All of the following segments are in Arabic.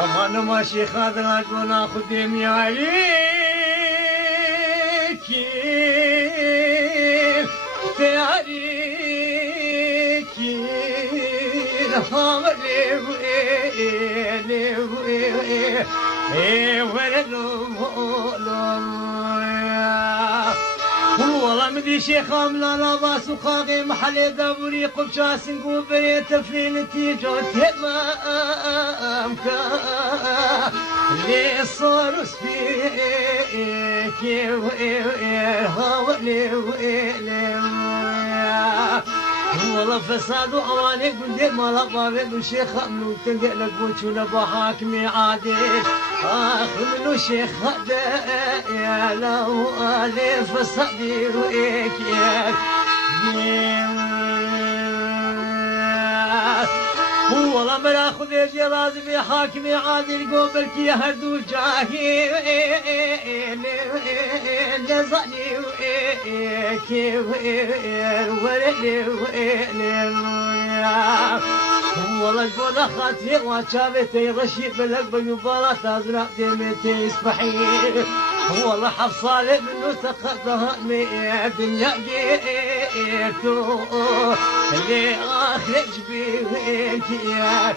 أمان ماشي خاذنا قونا خدم يا عليك تاريك الهام والله مدي شيخ املا لاباس وخاغي محل دبري قبشاس نقول بريت فينتي جوت مامك اللي صار سبيك والله فساد وعواني قلت ما لقى شيخ املو تلقى لك وجهنا بحاكمي عادل منو شيخ يا لو الف صدير ويك والله ما ناخذ الجراز بحاكمي عادل قبلك يا هدو جاهي نزلي ويك والله جبنا خاطي وشابتي غشي بالقلب يبالا تزرع دمتي يسبحي والله حفصالي منو سقطها من الدنيا جيتو اللي اخرج بيك يا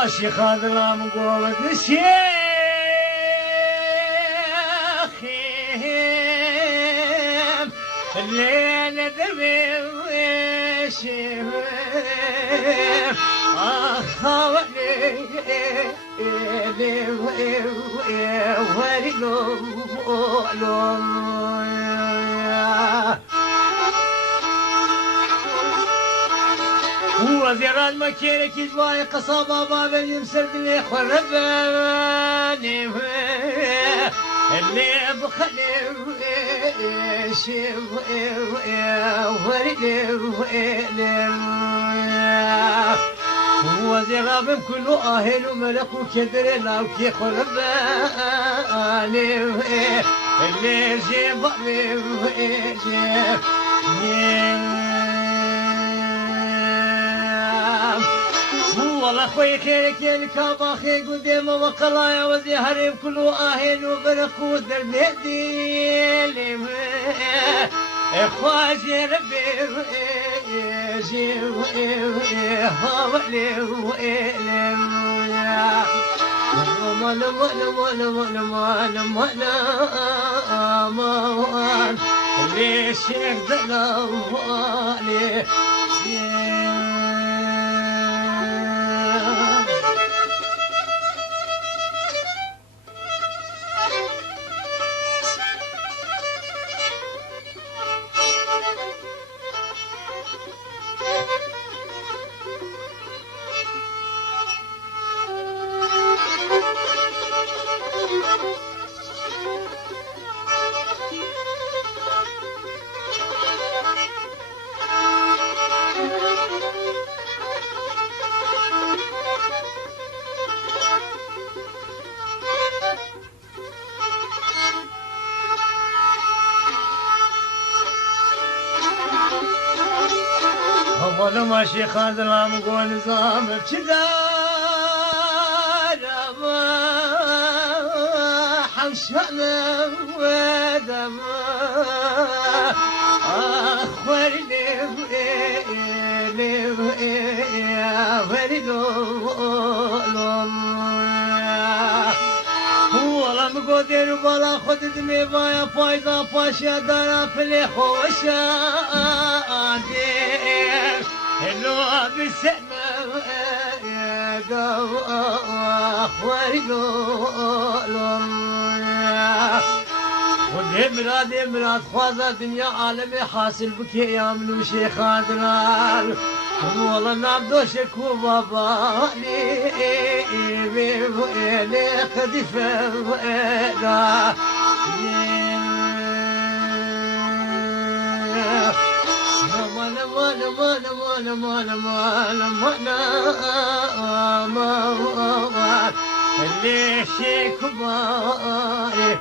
ماشي خاذنا من قوة الشيخ الليلة دبي وشيخ خاولي وزيران مكينك يجواي قصابة بابا يمسرد لي خرباني اللي بخلي شيف وزيران بكل أهل وملك وكدر لوكي خرباني اللي جيب والله خوي خيرك يا الكاباخي قدام وقلايا وزي هرب كله اهل وبرخو دربيدي اخواجي ربي جيب هاولي ليش يقدر والي وانا ماشي خاذنا مقول نظام ابتدار ما حمشنا ودم اخواني والله مقدر بلا خد دمي بايا فايزة باشا دارا في الحوشة لو بالسنة يا قوة مراد خوازا دنیا عالم حاصل بکی یا منو شیخان دلال والله نابدوش کو بابا لي خديف وإنا اللي شيك باري